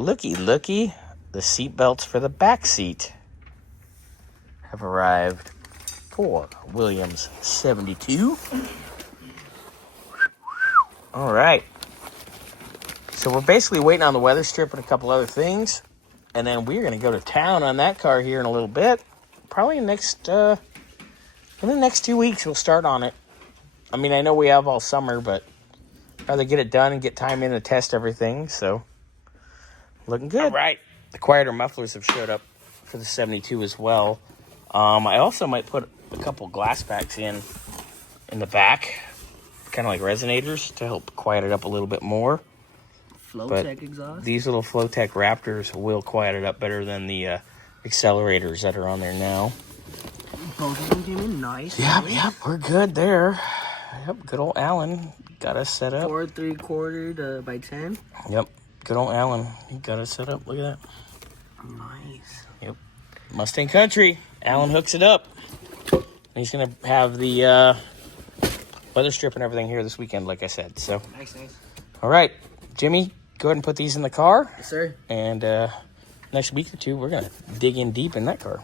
looky, the seat belts for the back seat have arrived for Williams 72. All right. So we're basically waiting on the weather strip and a couple other things. And then we're going to go to town on that car here in a little bit. Probably in the next 2 weeks we'll start on it. I mean, I know we have all summer, but I'd rather get it done and get time in to test everything. So, looking good. All right. The quieter mufflers have showed up for the 72 as well. I also might put a couple glass packs in the back, kind of like resonators, to help quiet it up a little bit more. Flowtech exhaust? These little Flowtech Raptors will quiet it up better than the accelerators that are on there now. Both of them came in nice. Yep, we're good there. Yep, good old Alan got us set up. 4 3/4 by 10. Yep, good old Alan. He got us set up. Look at that. Nice. Yep, Mustang Country. Alan hooks it up. And he's going to have the weather strip and everything here this weekend, like I said. So, Nice. All right, Jimmy, go ahead and put these in the car. Yes, sir. And next week or two, we're going to dig in deep in that car.